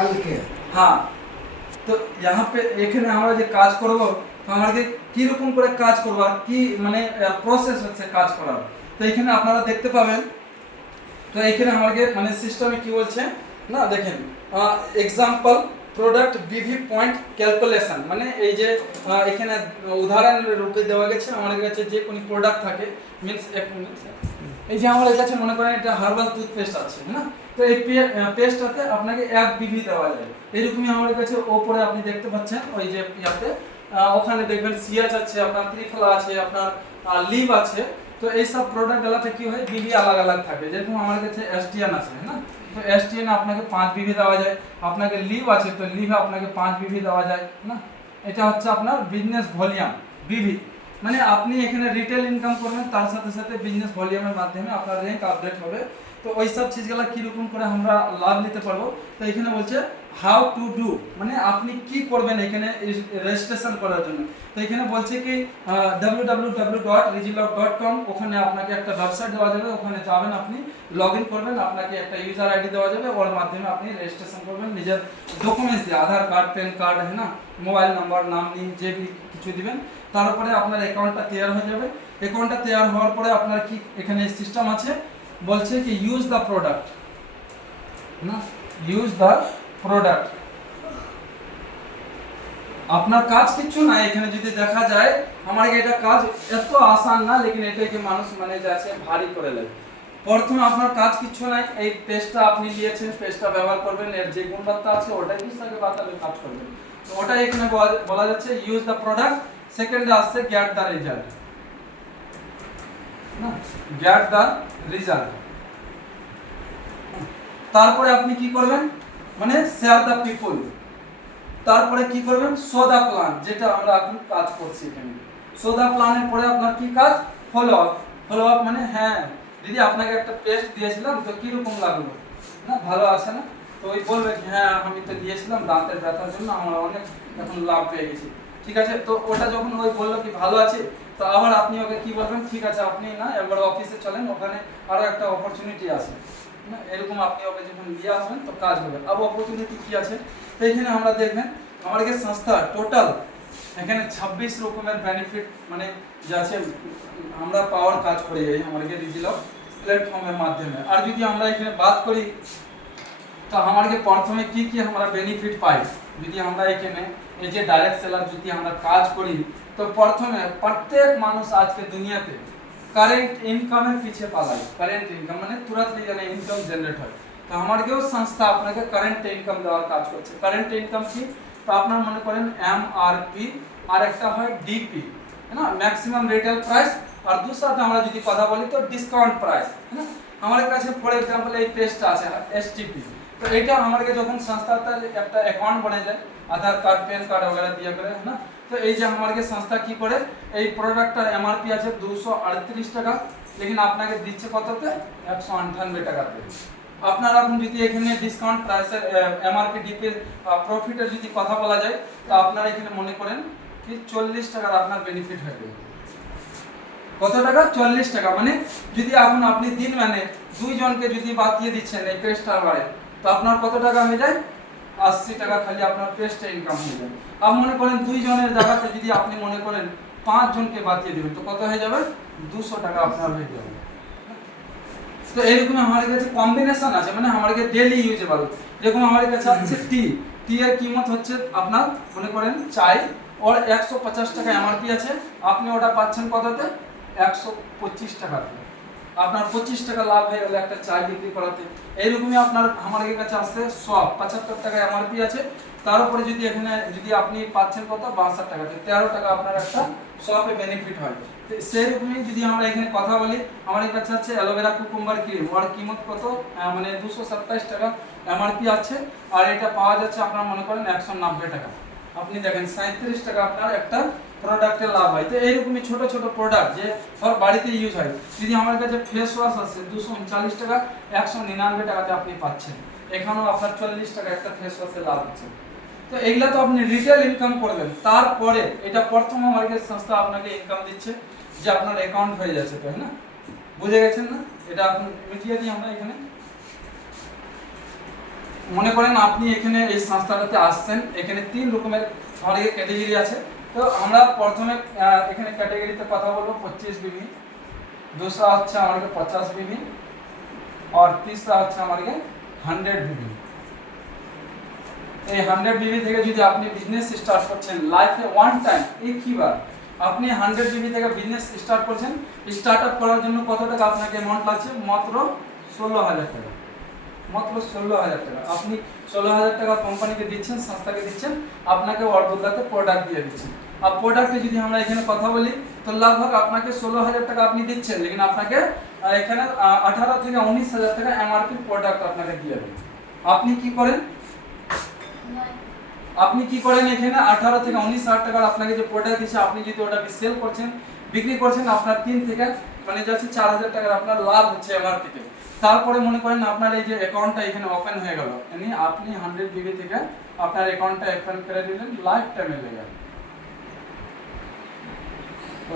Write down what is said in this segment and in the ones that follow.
কালকে হ্যাঁ। তো यहाँ पे এখানে আমরা যে কাজ করব, তো আমাদের কি রকম করে কাজ করব আর কি মানে প্রসেস হচ্ছে কাজ করার। তো এখানে আপনারা দেখতে পাবেন, তো এখানে আমাদের মানে সিস্টেমে কি বলছে না দেখেন, এক্সাম্পল প্রোডাক্ট বিভি পয়েন্ট ক্যালকুলেশন, মানে এই যে এখানে উদাহরণ রূপে দেওয়া গেছে আমাদের কাছে যে কোনো প্রোডাক্ট থাকে, মিন্স এই যে আমাদের কাছে মনে করেন এটা হার্বাল টুথপেস্ট আছে না, তো এই পেস্টটাতে আপনাকে 1 বিভি দেওয়া যায়। এরকমই আমাদের কাছে ওপরে আপনি দেখতে পাচ্ছেন ওই যে ইয়াতে ওখানে দেখবেন সিএচ আছে, আপনার ত্রিফলা আছে, আপনার লিভ আছে। তো এই সব প্রোডাক্ট গুলাতে কি হয় বিভি আলাদা আলাদা থাকে। যেরকম আমার কাছে এসটিএন আছে না, তো এসটিএন আপনাকে 5 বিভি দেওয়া যায়। আপনাকে লিভ আছে, তো লিভে আপনাকে 5 বিভি দেওয়া যায় না। এটা হচ্ছে আপনার বিজনেস ভলিউম বিভি, মানে আপনি এখানে রিটেল ইনকাম করবেন, তার সাথে সাথে বিজনেস ভলিউমের মাধ্যমে আপনার র্যাঙ্ক আপডেট হবে। তো ওই সব চিজগুলো কীরকম করে আমরা লাভ নিতে পারবো, তো এখানে বলছে হাউ টু ডু, মানে আপনি কি করবেন এখানে রেজিস্ট্রেশন করার জন্য। তো এখানে বলছে কি www.rizilog.com, ওখানে আপনাকে একটা ওয়েবসাইট দেওয়া যাবে, ওখানে যাবেন, আপনি লগ ইন করবেন, আপনাকে একটা ইউজার আইডি দেওয়া যাবে, ওর মাধ্যমে আপনি রেজিস্ট্রেশন করবেন নিজের ডকুমেন্টস দিয়ে, আধার কার্ড, প্যান কার্ড, হ্যাঁ না, মোবাইল নাম্বার, নাম নিয়ে যে কিছু দিবেন। তারপরে আপনার অ্যাকাউন্টটা তৈরি হয়ে যাবে। অ্যাকাউন্টটা তৈরি হওয়ার পরে আপনার কি এখানে সিস্টেম আছে, বলছে কি ইউজ দ্য প্রোডাক্ট না, ইউজ দ্য প্রোডাক্ট। আপনার কাজ কিছু না, এখানে যদি দেখা যায় আমার এটা কাজ এত আসান না, লেকিন এটাকে মানুষ মানে যাচ্ছে ভারী করে লাগে। প্রথমে আপনার কাজ কিছু নাই, এই পেস্টটা আপনি নিয়েছেন, পেস্টটা ব্যবহার করবেন, এর যে গুণগত আছে ওটাই বিস্তারিত বাতাবে কাজ করবেন। তো ওটাই এখানে বলা যাচ্ছে ইউজ দ্য প্রোডাক্ট। সেকেন্ডে আসছে গেট দ্য রেজাল্ট না, গেট দ্য রেজাল্ট। তারপরে আপনি কি করবেন মানে শেয়ার দ্য পিপল। তারপরে কি করবেন শো দ্য প্ল্যান, যেটা আমরা এখন কাজ করছি এখানে। শো দ্য প্ল্যানের পরে আপনার কি কাজ ফলো আপ। ফলো আপ মানে হ্যাঁ দিদি আপনাকে একটা পেস্ট দিয়েছিলাম, তো কিরকম লাগলো না, ভালো আছে না, তো ওই বলবে হ্যাঁ আমি তো দিয়েছিলাম দাঁতের ব্যথার জন্য, আমার অনেক এখন লাভ পেয়ে গেছি, ঠিক আছে। তো ওটা যখন ওই বললো কি ভালো আছে, তো আবার আপনি ওকে কি বলবেন, ঠিক আছে আপনি না একবার অফিসে চলেন, ওখানে আরো একটা অপরচুনিটি আছে না, এরকম আপনি ওকে যখন নিয়ে আসবেন তো কাজ হবে। আর অপরচুনিটি কি আছে, তো এখানে আমরা দেখবেন আমাদের সংস্থা টোটাল এখানে 26 রকমের বেনিফিট মানে যে আছে আমরা পাওয়ার কাজ করে যাই আমাদের রিজিলগ প্ল্যাটফর্মের মাধ্যমে। আর যদি আমরা এখানে বাদ করি তো আমাদের প্রথমে কি কি আমরা বেনিফিট পাই, যদি আমরা এখানে এই যে ডাইরেক্ট সেলার যদি আমরা কাজ করি, তো প্রথমে প্রত্যেক মানুষ আজকে দুনিয়াতে কারেন্ট ইনকামের পিছে পালায়। কারেন্ট ইনকাম মানে তুরন্ত যেন ইনকাম জেনারেট হয়। তো আমাদেরও সংস্থা আপনাকে কারেন্ট ইনকাম দেওয়ার কাজ করছে। কারেন্ট ইনকাম কি, তো আপনার মনে করেন এমআরপি আর একটা হয় ডিপি, না ম্যাক্সিমাম রিটেল প্রাইস, আর দুসাথে আমরা যদি কথা বলি তো ডিসকাউন্ট প্রাইস, না আমাদের কাছে ফর এক্সাম্পল এই পেস্টটা আছে এসটিপি, তো এটা আমাদেরকে যখন সংস্থাতে একটা অ্যাকাউন্ট বনে যায় আধার কার্ড প্যান কার্ড वगैरह দিয়ে করে না, তো এই যে আমাদেরকে সংস্থা কি করে এই প্রোডাক্টটার এমআরপি আছে 238 টাকা, লেকিন আপনাকে দিচ্ছে কততে 198 টাকাতে। আপনারা এখন যদি এখানে ডিসকাউন্ট প্রাইসের এমআরপি ডিপির প্রফিটের যদি কথা বলা যায়, তো আপনারা এখানে মনে করেন কি 40 টাকার আপনার বেনিফিট হবে। কত টাকা 40 টাকা, মানে যদি এখন আপনি দিন মানে 2 জনকে যদি বাতিয়ে দিচ্ছেন এই পেস্টটার বারে, তো আপনার কত টাকা হয়ে যায় 80 টাকা খালি আপনার পেস্টে ইনকাম হয়ে যায়। আপনি মনে করেন 2 জনের জায়গাতে যদি আপনি মনে করেন 5 জনকে বাতিয়ে দিবেন, তো কত হয়ে যাবে 200 টাকা আপনার হয়ে যাবে। তো এরকম আমাদের কাছে কম্বিনেশন আছে, মানে আমাদের কাছে ডেইলি ইউজেবল। যেরকম আমাদের কাছে আছে টি এর কিমত হচ্ছে আপনার মনে করেন চাই ওর 150 টাকা এমআরপি আছে, আপনি ওটা পাচ্ছেন কততে 125 টাকাতে, আপনার 25 টাকা লাভ হয়ে গেল একটা চা বিক্রি করাতে। এইরকমই আপনার আমাদের কাছে আসছে সব 75 টাকা এমআরপি আছে, তার উপরে যদি এখানে যদি আপনি পাচ্ছেন কত 62 টাকাতে, 13 টাকা আপনার একটা শপে বেনিফিট হয়। সেরকমই যদি আমরা এখানে কথা বলি আমাদের কাছে আছে অ্যালোভেরা কুকুম্বার ক্রিম, ওর কিমত কত মানে 227 টাকা এমআরপি আছে, আর এটা পাওয়া যাচ্ছে আপনার মনে করেন 190 টাকা। আপনি দেখেন 37 টাকা আপনার একটা প্রোডাক্টের লাভ হয়। তো এইরকমই ছোট ছোট প্রোডাক্ট যে সব বাড়িতে ইউজ হয়। যদি আমার কাছে ফেস ওয়াশ আছে 239 টাকা, 199 টাকাতে আপনি পাচ্ছেন, এখানেও আপনার 40 টাকা একটা ফেস ওয়াশে লাভ হচ্ছে। তো এগুলা তো আপনি রিটেল ইনকাম করবেন, তারপরে এটা প্রথম আমার কাছে সংস্থা আপনাকে ইনকাম দিচ্ছে যে আপনার অ্যাকাউন্ট হয়ে যাচ্ছে, তাই না, বুঝে গেছেন না, এটা আপনি মিটিয়ে দিই আমরা এখানে। মনে করেন আপনি এখানে এই সংস্থাটাতে আসছেন, এখানে 3 রকমের আমাদের ক্যাটাগরি আছে। তো আমরা প্রথমে এখানে ক্যাটাগরিতে কথা বলবো 25 बीबी, दूसरा হচ্ছে আমাদের 50 बीबी और तीसरा হচ্ছে আমাদের 100 बीबी। এই 100 बीबी থেকে যদি আপনি বিজনেস স্টার্ট করছেন লাইফে ওয়ান টাইম একবার, আপনি 100 बीबी থেকে বিজনেস স্টার্ট করছেন, স্টার্টআপ করার জন্য কত টাকা আপনাকে অ্যামাউন্ট লাগছে? মাত্র 16000 টাকা, মাত্র 16000 টাকা। আপনি 16000 টাকা কোম্পানিকে দিচ্ছেন, সংস্থাকে দিচ্ছেন, আপনাকে ওর বদলাতে প্রোডাক্ট দিয়ে দিচ্ছেন। আর প্রোডাক্টে যদি আমরা এখানে কথা বলি তো লগভগ আপনাকে 16000 টাকা আপনি দিচ্ছেন, লেকিন আপনাকে এখানে 18 থেকে 19000 টাকা এমআরপি প্রোডাক্ট আপনাকে দিয়ে দেবে। আপনি কি করেন? আপনি কি করেন এখানে 18 থেকে 19000 টাকার আপনাকে যে প্রোডাক্ট দিচ্ছে, আপনি যদি ওটাকে সেল করছেন, বিক্রি করছেন, আপনার 3 থেকে মানে যাচ্ছে 4000 টাকার আপনার লাভ হচ্ছে এমআরপিতে। তারপরে মনে করেন আপনার এই যে অ্যাকাউন্টটা এখানে ওপেন হয়ে গেল, মানে আপনি 100 बीबी থেকে আপনার অ্যাকাউন্টটা ওপেন করে দিলেন, লাইফ টাইমের লেগে,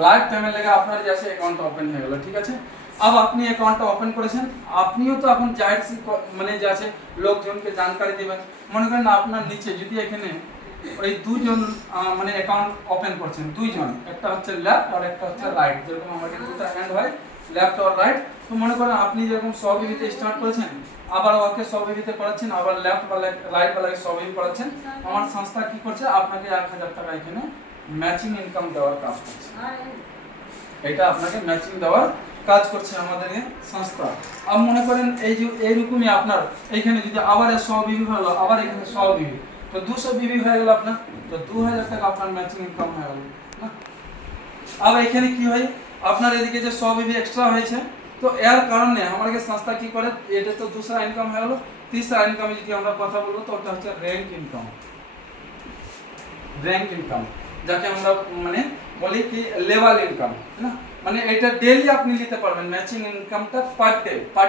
লাইফ টাইমের লেগে আপনার যাচ্ছে অ্যাকাউন্টটা ওপেন হয়ে গেল, ঠিক আছে। अब আপনি অ্যাকাউন্টটা ওপেন করেছেন, আপনিও তো এখন জাহির মানে যাচ্ছে লোকজনকে জানকারি দিবেন। মনে করেন আপনার নিচে যদি এখানে ওই দুজন মানে অ্যাকাউন্ট ওপেন করছেন, দুইজন, একটা হচ্ছে লেফট আর একটা হচ্ছে রাইট, যেরকম আমাদের দুটো হ্যান্ড হয় লেফট আর রাইট। তো মনে করেন আপনি যেরকম 100 बीबी তে স্টার্ট করেছেন, আবার ওকে 100 बीबी তে পড়াচ্ছেন, আবার লেফট বা রাইট বালাকে 100 बीबी পড়াচ্ছেন, আমার সংস্থা কি করছে? আপনাকে 1000 টাকা এখানে ম্যাচিং ইনকাম দেওয়ার কাজ করছে। এটা আপনাকে ম্যাচিং দেওয়ার কাজ করছে আমাদের এই সংস্থা। আর মনে করেন এই যে এইরকমই আপনার এইখানে যদি আবার 100 बीबी হলো, আবার এখানে 100 बीबी, তো 200 बीबी হয়ে গেল আপনার, তো 2000 টাকা আপনার ম্যাচিং ইনকাম হয়ে গেল না। আবার এখানে কি হয়, আপনার এদিকে যে 100 बीबी এক্সট্রা হয়েছে, তো এর কারণে আমাদের সংস্থা কি করে, এটা তো दूसरा ইনকাম হয়ে গেল। तीसरा ইনকামে যদি আমরা কথা বলবো তো ওটা হচ্ছে র‍্যাঙ্ক ইনকাম। র‍্যাঙ্ক ইনকাম যাকে আমরা মানে বলি কি লেভেল ইনকাম, না মানে এটা ডেইলি আপনি নিতে পারবেন ম্যাচিং ইনকামটা পার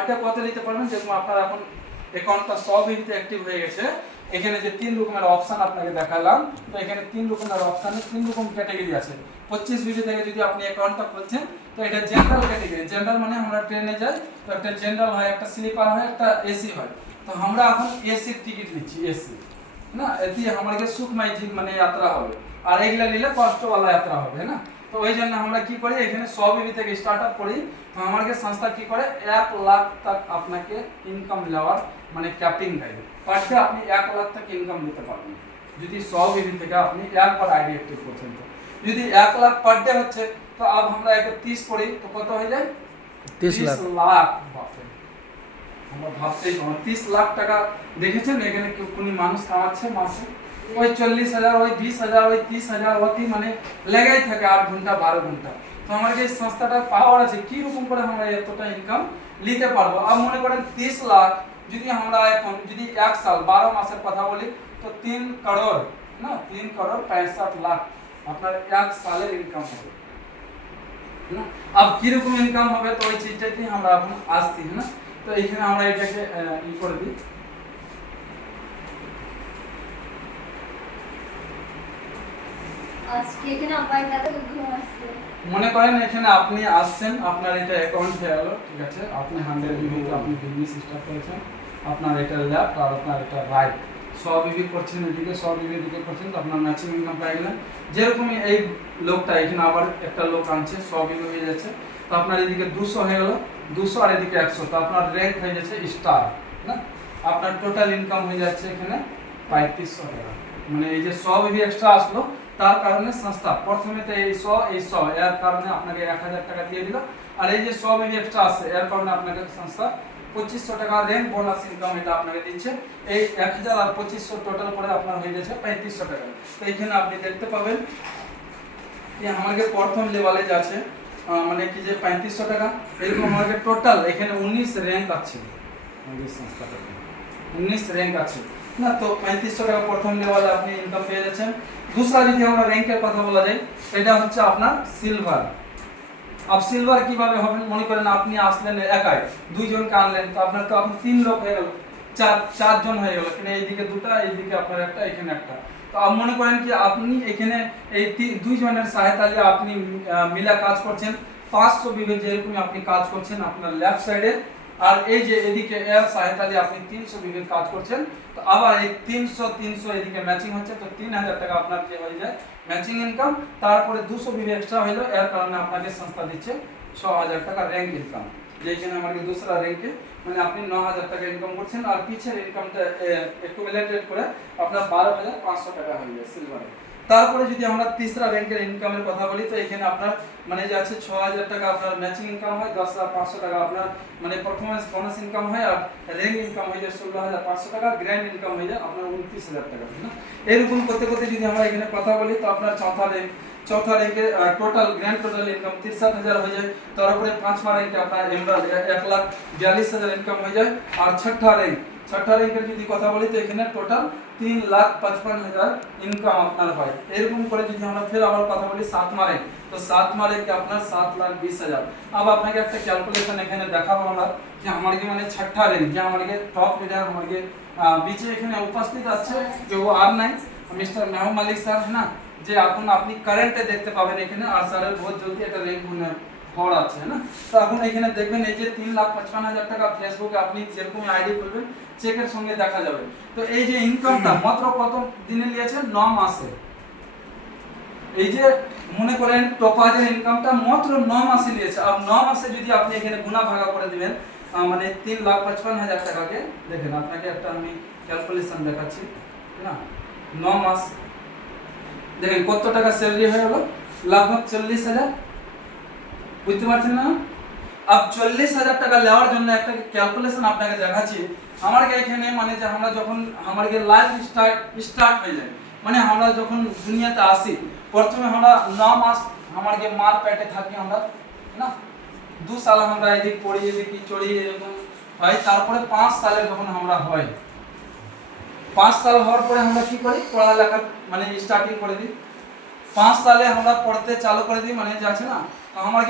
ডে কত নিতে পারবেন। যেরকম আপনার এখন অ্যাকাউন্টটা 100 बीबी তে অ্যাক্টিভ হয়ে গেছে, এখানে যে 3 রকমের অপশন আপনাকে দেখালাম, তো এখানে 3 রকমের অপশনে 3 রকম ক্যাটাগরি আছে। 25 बीबी থেকে যদি আপনি অ্যাকাউন্টটা খুলছেন, তো এটা জেনারেল ক্যাটাগরি। জেনারেল মানে আমরা ট্রেনে যাই, তো একটা জেনারেল হয়, একটা স্লিপার হয়, একটা এসি হয়। তো আমরা এখন এসির টিকিট নিচ্ছি, এসি না, এতে আমাদের সুখময় মানে যাত্রা হবে, আর এগুলা নিলে কষ্টওয়ালা যাত্রা হবে না। তো ওই জন্য আমরা কি করি, এখানে 100 बीबी থেকে স্টার্টআপ করি। তো আমাদের সংস্থা কি করে 1 লাখ তক আপনাকে ইনকাম নেওয়ার মানে ক্যাপিং দেয়, পার ডে আপনি 1 লাখ তক ইনকাম নিতে পারবেন যদি 100 बीबी থেকে আপনি একবার আইডি অ্যাক্টিভ করছেন। তো যদি 1 লাখ পার ডে হচ্ছে, তো अब আমরা একে 30 করি, তো কত হয়ে যায়? 30 লাখ। বাপরে, আমরা ভাবতেই পারবো 30 লাখ টাকা। দেখেছেন এখানে কোন মানুষ কামাচ্ছে মাসে ওই 40,000, ওই 20,000, ওই 30,000 অতি মানে লেগেই থাকে 8 ঘন্টা 12 ঘন্টা। তো আমাদের এই সংস্থাটার পাওয়ার আছে কি রকম করে আমরা এতটা ইনকাম নিতে পারবো। আর মনে করেন 30 লাখ যদি আমরা এখন যদি 1 সাল 12 মাসের কথা বলি, তো 3 করোড় না, 3 করোড় 65 লাখ আপনার 1 সালের ইনকাম হবে না। अब কি রকম ইনকাম হবে, তো ওই চিন্তাতেই আমরা এখন আসছি না। তো এখানে আমরা এটাকে ই করে দিই। আজকে এখানে আমার কাছে ঘুম আসছে। মনে করেন এখানে আপনি আসছেন, আপনার এটা অ্যাকাউন্ট হয়ে গেল, ঠিক আছে। আপনি 100 बीबी তে আপনি বিজনেস স্টার্ট করেছেন, আপনার এটা লেফট আর আপনার এটা রাইট, 100 बीबी করছেন এদিকে, 100 बीबी এদিকে করছেন, তো আপনার ম্যাচিং ইনকাম পেয়ে গেলেন। যেরকম এই লোকটা এখানে আবার একটা লোক আনছে, 100 बीबी হয়ে যাচ্ছে, তো আপনার এদিকে 200 হয়ে গেল, 200 আর এদিকে 100, তো আপনার র‍্যাঙ্ক হয়ে যাচ্ছে স্টার না। আপনার টোটাল ইনকাম হয়ে যাচ্ছে এখানে 3500 টাকা। মানে এই যে 100 बीबी এক্সট্রা আসলো, তার কারণে সংস্থা প্রথমে তো এই 100 এর কারণে আপনাকে 1000 টাকা দিয়ে দিল। আর এই যে 100 बीबी এক্সট্রা আসছে, এর কারণে আপনাকে সংস্থা 2500 টাকা র‍্যাঙ্ক বোনাস ইনকাম এটা আপনাকে দিচ্ছে। এই 1000 আর 2500 টোটাল করে আপনার হয়ে যাচ্ছে 3500 টাকা। তো এখানে আপনি দেখতে পাবেন যে আমাদের প্রথম লেভেলে যাচ্ছে মানে কি যে 3500 টাকা, এরকম আমাদের টোটাল এখানে 19 র‍্যাঙ্ক আছে আমাদের সংস্থাটাতে, 19 র‍্যাঙ্ক আছে না। তো 3500 টাকা প্রথম লেভেলে আপনি ইনকাম পেয়ে যাচ্ছেন। दूसरा যদি আমরা র‍্যাঙ্কের কথা বলা যায়, এটা হচ্ছে আপনার সিলভার। আপ সিলভার কিভাবে হবেন, মনে করেন আপনি আসলেন একাই, দুইজনকে আনলেন, তো আপনার তো এখন 3 লোক হয়ে গেল, 4 জন হয়ে গেল, কিন্তু এইদিকে দুটো, এইদিকে আপনার একটা, এখানে একটা। তো আপনি মনে করেন কি আপনি এখানে এই দুইজনের সহায়তা নিয়ে আপনি মিলা কাজ করছেন, 500 बीबी যেরকম আপনি কাজ করছেন আপনার লেফট সাইডে, আর এই যে এদিকে এর সহায়তা দিয়ে আপনি 300 বিঘের কাজ করছেন, তো আবার এই 300 এদিকে ম্যাচিং হচ্ছে, তো 3000 টাকা আপনার কি হয়ে যায় ম্যাচিং ইনকাম। তারপরে 200 বিঘে এক্সট্রা হলো, এর কারণে আপনাকে সংস্থা দিচ্ছে 6000 টাকা র্যাঙ্ক ইনকাম, যেখানে আমাকে दूसरा র্যাঙ্কে মানে আপনি 9000 টাকা ইনকাম করছেন। আর পিছের ইনকামটা অ্যাকুমুলেটেড করে আপনার 12500 টাকা হয়ে যায় সিলভারে। তারপরে যদি আমরা তিসরা র্যাঙ্কের ইনকামের কথা বলি, তো এখানে আপনার মানে যে আছে 6000 টাকা আপনার ম্যাচিং ইনকাম হয়, 10500 টাকা আপনার মানে পারফরম্যান্স বোনাস ইনকাম হয়, আর র্যাঙ্ক ইনকাম হয়ে যায় 16500 টাকা, গ্র্যান্ড ইনকাম হয়ে যায় আপনার 29000 টাকা, ঠিক না? এরকম করতে করতে যদি আমরা এখানে কথা বলি, তো আপনার চৌথা র্যাঙ্কে টোটাল গ্র্যান্ড টোটাল ইনকাম 63000 হয়ে যায়। তারপরে পাঁচমা র্যাঙ্কে আপনার এমরাল 1,42,000 ইনকাম হয়ে যায়। আর ছঠা র্যাঙ্কের যদি কথা বলি, তো এখানে টোটাল 3,55,000 ইনকাম আপনার হয়। এরকম করে যদি আমরা ফের আবার কথা বলি সাতমা র্যাঙ্ক, তো সাতমা র্যাঙ্কে আপনার 7,20,000। अब আপনাকে একটা ক্যালকুলেশন এখানে দেখাবো আমরা যে আমার কি মানে ছঠা র্যাঙ্ক যে আমার টপ লিডার আমার बीचे এখানে উপস্থিত আছে যে ও আর নাই মিস্টার মেহবুব মালিক স্যার, है ना, যে এখন আপনি কারেন্টে দেখতে পাবেন এখানে, আর স্যারের বহুত জলদি এটা র্যাঙ্ক হওয়ার আছে, है ना। তো এখন এখানে দেখবেন এই যে 3,55,000 টাকা ফেসবুকে আপনি যেরকম আইডি খুলবেন চেকের সঙ্গে দেখা যাবে। তো এই যে ইনকামটা মাত্র কত দিনে নিয়েছে 9 মাসে। এই যে মনে করেন টপাজের ইনকামটা মাত্র 9 মাসে নিয়েছে। আর 9 মাসে যদি আপনি এখানে গুণা ভাগা করে দিবেন মানে 3,55,000 টাকাকে, দেখেন আপনাকে একটা আমি ক্যালকুলেশন দেখাচ্ছি, না 9 মাস দেখেন কত টাকা স্যালারি হয়ে গেল, लगभग 40,000, বুঝতে পারছেন না? अब 40,000 টাকা নেওয়ার জন্য একটা ক্যালকুলেশন আপনাকে দেখাচ্ছি। আমার এখানে মানে যে আমরা যখন আমার লাইফ স্টার্ট হয়ে যায়, মানে আমরা যখন দুনিয়াতে আসি, প্রথমে আমরা 9 মাস আমার মার পেটে থাকি আমরা, না 2 সাল আমরা এদিক পড়ি এদিক চড়ি এরকম হয়। তারপরে 5 সালে যখন আমরা হয়, 5 সাল হওয়ার পরে আমরা কি করি পড়ালেখা মানে স্টার্টিং করে দিই। 5 সালে আমরা পড়তে চালু করে দিই, মানে যে আছে না আমার